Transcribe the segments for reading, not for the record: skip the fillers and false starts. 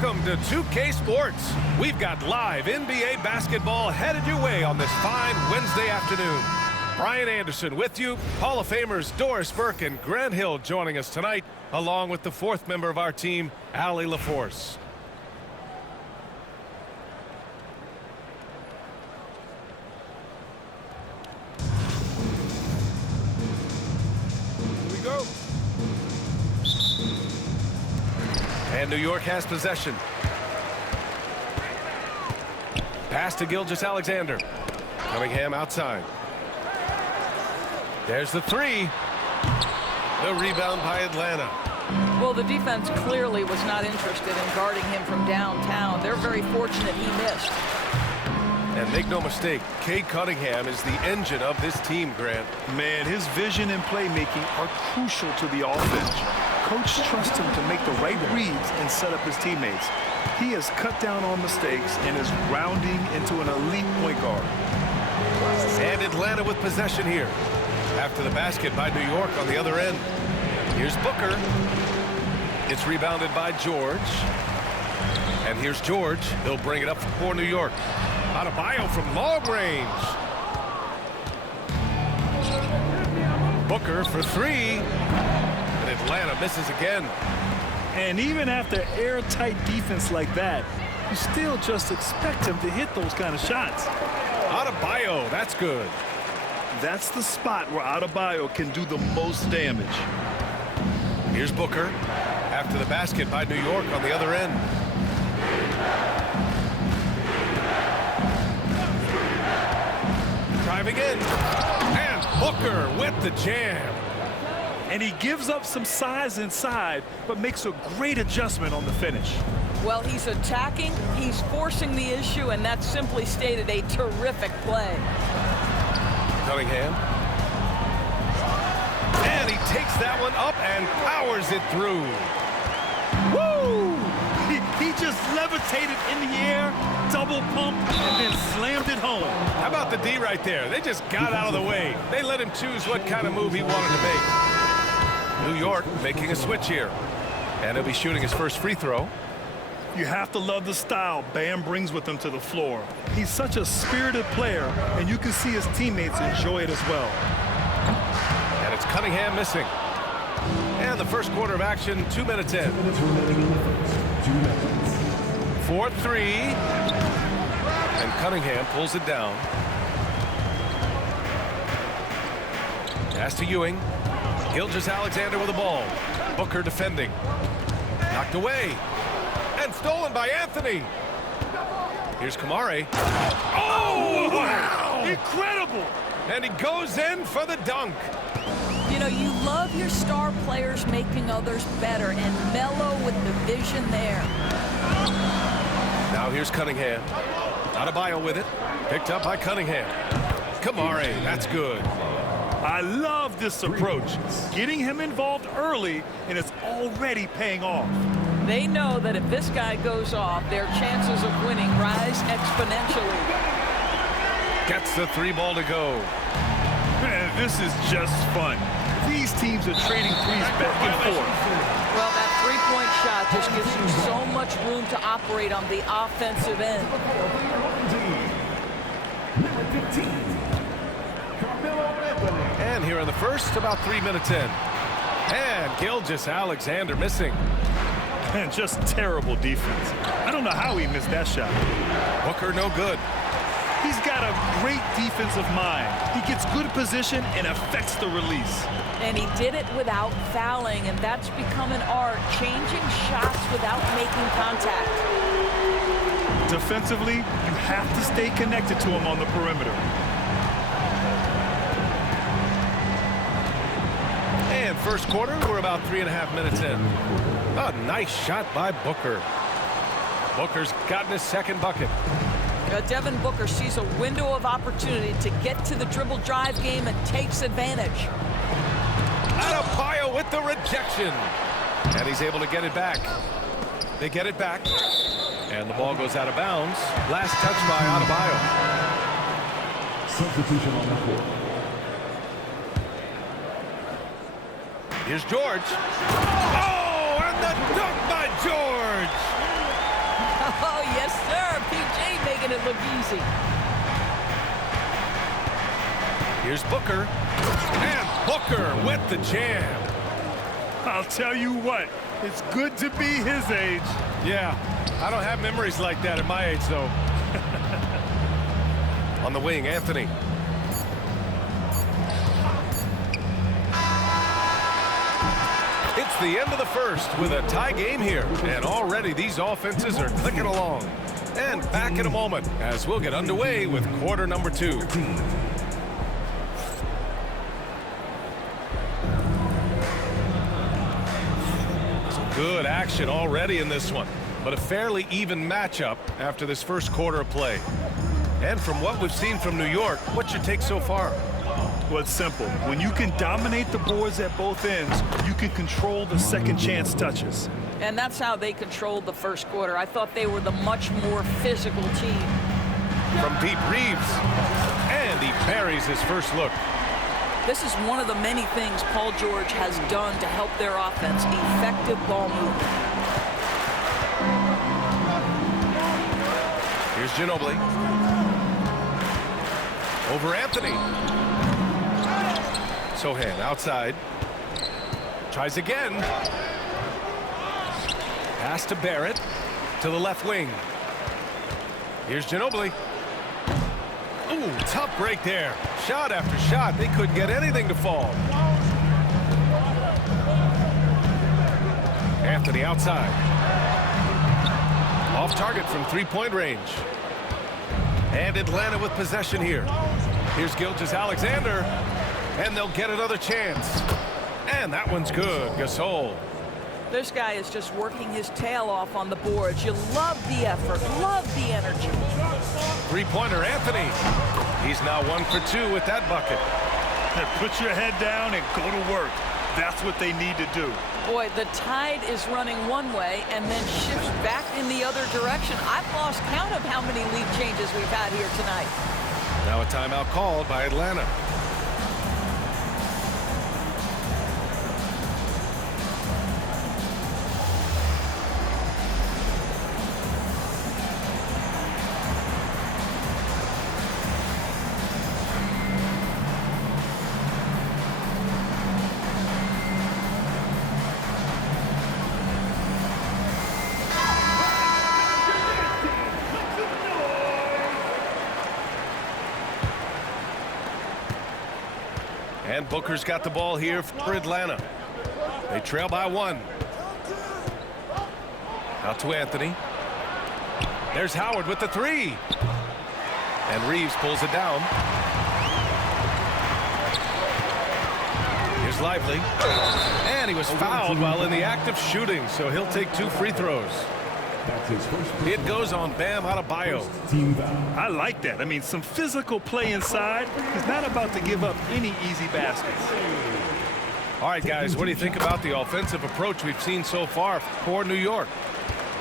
Welcome to 2K Sports. We've got live NBA basketball headed your way on this fine Wednesday afternoon. Brian Anderson with you. Hall of Famers Doris Burke and Grant Hill joining us tonight, along with the fourth member of our team, Allie LaForce. Here we go. And New York has possession. Pass to Gilgeous-Alexander. Cunningham outside. There's the three. The rebound by Atlanta. Well, the defense clearly was not interested in guarding him from downtown. They're very fortunate he missed. And make no mistake, Cade Cunningham is the engine of this team, Grant. Man, his vision and playmaking are crucial to the offense. Coach trusts him to make the right reads and set up his teammates. He has cut down on mistakes and is rounding into an elite point guard. And Atlanta with possession here. After the basket by New York on the other end. Here's Booker. It's rebounded by George. And here's George. He'll bring it up for New York. Adebayo from long range. Booker for three. And Atlanta misses again. And even after airtight defense like that, you still just expect him to hit those kind of shots. Adebayo, that's good. That's the spot where Adebayo can do the most damage. Here's Booker. After the basket by New York on the other end. Driving in. And Booker with the jam. And he gives up some size inside, but makes a great adjustment on the finish. Well, he's attacking, he's forcing the issue, and that simply stated a terrific play. Cunningham. And he takes that one up and powers it through. Woo! He just levitated in the air, double pump, and then slammed it home. How about the D right there? They just got out of the way. They let him choose what kind of move he wanted to make. New York making a switch here. And he'll be shooting his first free throw. You have to love the style Bam brings with him to the floor. He's such a spirited player, and you can see his teammates enjoy it as well. And it's Cunningham missing. And the first quarter of action, 2 minutes in. 4-3. And Cunningham pulls it down. Pass to Ewing. Gilgeous-Alexander with the ball. Booker defending. Knocked away. And stolen by Anthony. Here's Kamare. Oh, wow! Incredible! And he goes in for the dunk. You know, you love your star players making others better, and Melo with the vision there. Now here's Cunningham. Adebayo with it. Picked up by Cunningham. Kamare, that's good. I love this approach. Getting him involved early, and it's already paying off. They know that if this guy goes off, their chances of winning rise exponentially. Gets the three ball to go. Man, this is just fun. These teams are trading threes back and forth. Well, that three-point shot just gives you so much room to operate on the offensive end. And here in the first, about 3 minutes in. And Gilgeous-Alexander missing. Man, just terrible defense. I don't know how he missed that shot. Booker no good. He's got a great defensive mind. He gets good position and affects the release. And he did it without fouling, and that's become an art, changing shots without making contact. Defensively, you have to stay connected to him on the perimeter. And first quarter, we're about 3.5 minutes in. A nice shot by Booker. Booker's gotten his second bucket. Devin Booker sees a window of opportunity to get to the dribble drive game and takes advantage. Adebayo with the rejection. And he's able to get it back. They get it back. And the ball goes out of bounds. Last touch by Adebayo. Substitution on the court. Here's George. Oh, and the dunk by George. Oh, yes, sir. PJ making it look easy. Here's Booker. And Booker with the jam. I'll tell you what, it's good to be his age. Yeah, I don't have memories like that at my age, though. On the wing, Anthony. It's the end of the first with a tie game here. And already these offenses are clicking along. And back in a moment as we'll get underway with quarter number 2. Good action already in this one, but a fairly even matchup after this first quarter of play. And from what we've seen from New York, what's your take so far? Well, it's simple. When you can dominate the boards at both ends, you can control the second chance touches. And that's how they controlled the first quarter. I thought they were the much more physical team. From deep, Reeves. And he parries his first look. This is one of the many things Paul George has done to help their offense. Effective ball movement. Here's Ginobili. Over Anthony. Sochan outside. Tries again. Pass to Barrett. To the left wing. Here's Ginobili. Ooh, tough break there. Shot after shot. They couldn't get anything to fall. Anthony outside. Off target from three-point range. And Atlanta with possession here. Here's Gilgeous-Alexander. And they'll get another chance. And that one's good. Gasol. This guy is just working his tail off on the boards. You love the effort, love the energy. Three-pointer, Anthony. He's now 1 for 2 with that bucket. Put your head down and go to work. That's what they need to do. Boy, the tide is running one way and then shifts back in the other direction. I've lost count of how many lead changes we've had here tonight. Now a timeout called by Atlanta. And Booker's got the ball here for Atlanta. They trail by 1. Out to Anthony. There's Howard with the 3. And Reeves pulls it down. Here's Lively. And he was fouled while in the act of shooting, so he'll take 2 free throws. It goes on Bam Adebayo. I like that. I mean, some physical play inside. He's not about to give up any easy baskets. All right, guys, what do you think about the offensive approach we've seen so far for New York?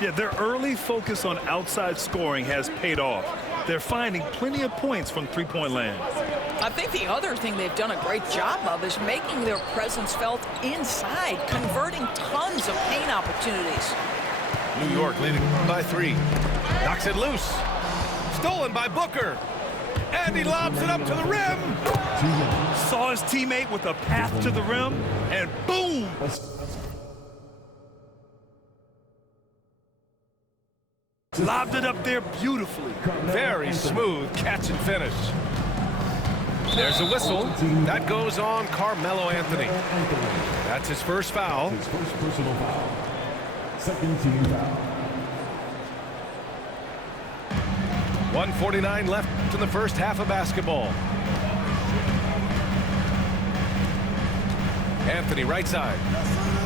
Yeah, their early focus on outside scoring has paid off. They're finding plenty of points from three-point land. I think the other thing they've done a great job of is making their presence felt inside, converting tons of paint opportunities. New York leading by 3. Knocks it loose. Stolen by Booker. And he lobs it up to the rim. Saw his teammate with a path to the rim, and boom! Lobbed it up there beautifully. Very smooth catch and finish. There's a whistle. That goes on Carmelo Anthony. That's his first foul. His first personal foul. Second team foul. 1:49 left in the first half of basketball. Anthony right side.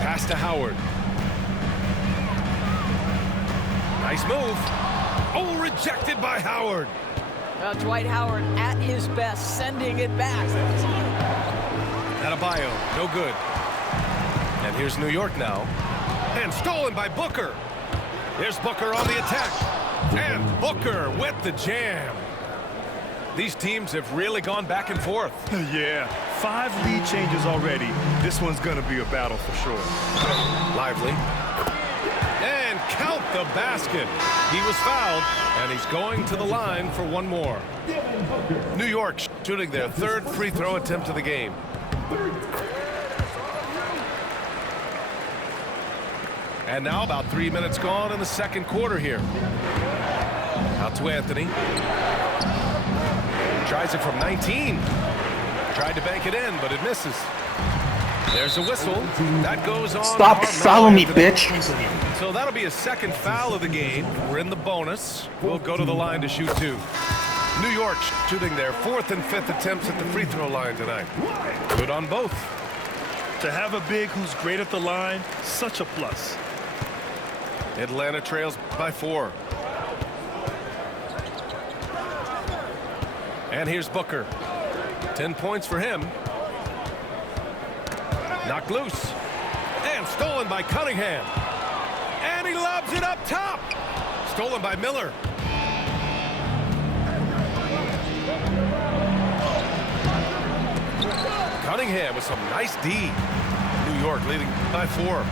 Pass to Howard. Nice move. Oh, rejected by Howard. Dwight Howard at his best, sending it back. Adebayo, no good. And here's New York now. And stolen by Booker. Here's Booker on the attack. And Booker with the jam. These teams have really gone back and forth. Yeah, 5 lead changes already. This one's going to be a battle for sure. Lively. And count the basket. He was fouled, and he's going to the line for one more. New York shooting their third free throw attempt of the game. And now about 3 minutes gone in the second quarter here. Out to Anthony. Tries it from 19. Tried to bank it in, but it misses. There's a whistle. That goes on. Stop fouling me, bitch. So that'll be a second foul of the game. We're in the bonus. We'll go to the line to shoot two. New York shooting their fourth and fifth attempts at the free throw line tonight. Good on both. To have a big who's great at the line, such a plus. Atlanta trails by 4. And here's Booker. 10 points for him. Knocked loose. And stolen by Cunningham. And he lobs it up top. Stolen by Miller. Cunningham with some nice D. New York leading by 4.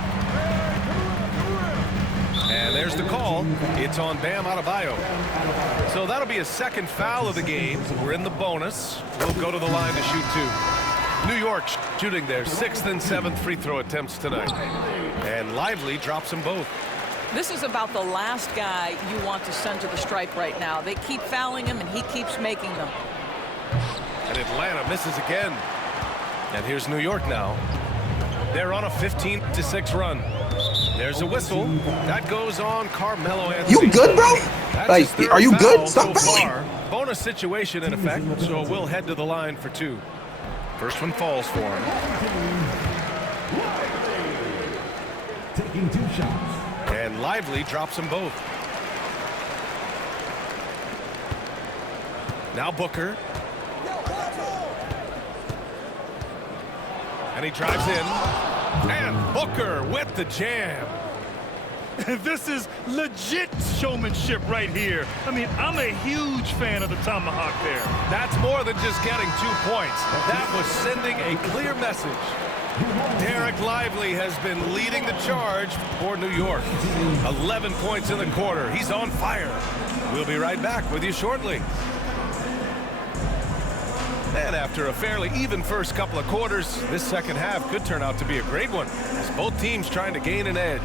And there's the call. It's on Bam Adebayo. So that'll be a second foul of the game. We're in the bonus. We'll go to the line to shoot two. New York shooting their 6th and 7th free throw attempts tonight. And Lively drops them both. This is about the last guy you want to send to the stripe right now. They keep fouling him, and he keeps making them. And Atlanta misses again. And here's New York now. They're on a 15-6 run. There's a whistle. That goes on Carmelo Anthony. You good, bro? That's Like, his third are you foul good? so Stop fouling. far. Bonus situation in effect, so we'll head to the line for two. First one falls for him. Taking 2 shots. And Lively drops them both. Now Booker. And he drives in. And Booker with the jam. This is legit showmanship right here. I mean, I'm a huge fan of the tomahawk there. That's more than just getting 2 points. That was sending a clear message. Derek Lively has been leading the charge for New York. 11 points in the quarter. He's on fire. We'll be right back with you shortly. And after a fairly even first couple of quarters, this second half could turn out to be a great one, as both teams trying to gain an edge.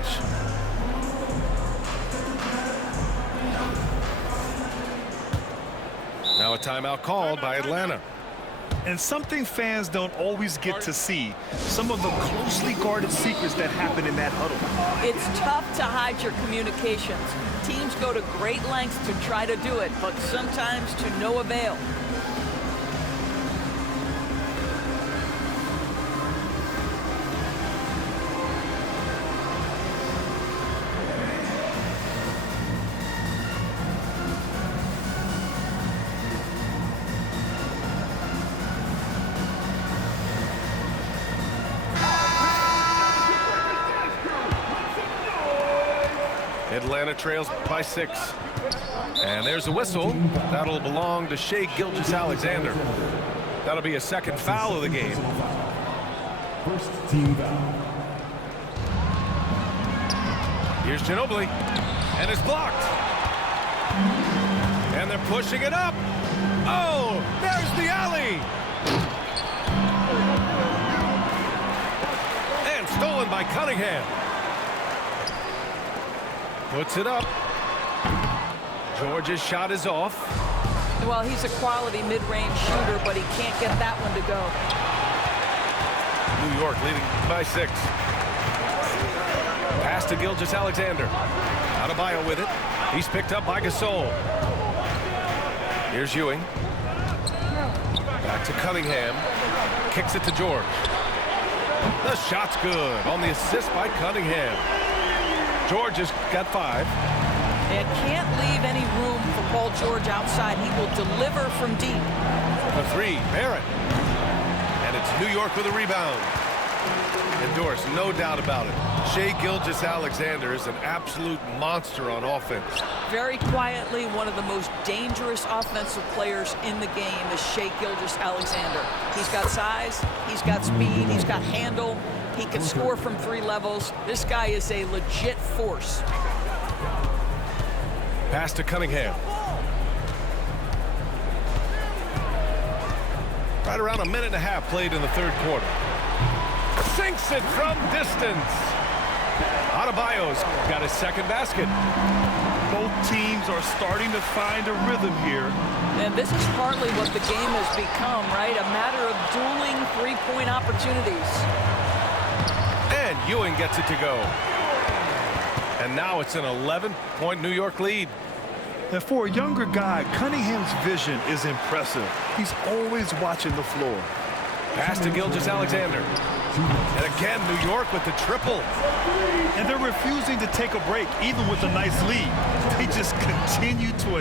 Now a timeout called by Atlanta. And something fans don't always get to see, some of the closely guarded secrets that happen in that huddle. It's tough to hide your communications. Teams go to great lengths to try to do it, but sometimes to no avail. Atlanta trails by 6. And there's a whistle. That'll belong to Shai Gilgeous-Alexander. That'll be a second foul of the game. First team foul. Here's Ginobili. And it's blocked. And they're pushing it up. Oh, there's the alley. And stolen by Cunningham. Puts it up. George's shot is off. Well, he's a quality mid-range shooter, but he can't get that one to go. New York leading by 6. Pass to Gilgeous-Alexander. Adebayo with it. He's picked up by Gasol. Here's Ewing. Back to Cunningham. Kicks it to George. The shot's good on the assist by Cunningham. George has got 5. And can't leave any room for Paul George outside. He will deliver from deep. The 3, Barrett. And it's New York with a rebound. And Doris, no doubt about it, Shai Gilgeous-Alexander is an absolute monster on offense. Very quietly, one of the most dangerous offensive players in the game is Shai Gilgeous-Alexander. He's got size, he's got speed, he's got handle. He can score from 3 levels. This guy is a legit force. Pass to Cunningham. Right around a minute and a half played in the third quarter. Sinks it from distance. Adebayo's got his second basket. Both teams are starting to find a rhythm here. And this is partly what the game has become, right? A matter of dueling three-point opportunities. And Ewing gets it to go. And now it's an 11-point New York lead. And for a younger guy, Cunningham's vision is impressive. He's always watching the floor. Pass to Gilgeous-Alexander. And again, New York with the triple. And they're refusing to take a break, even with a nice lead. They just continue to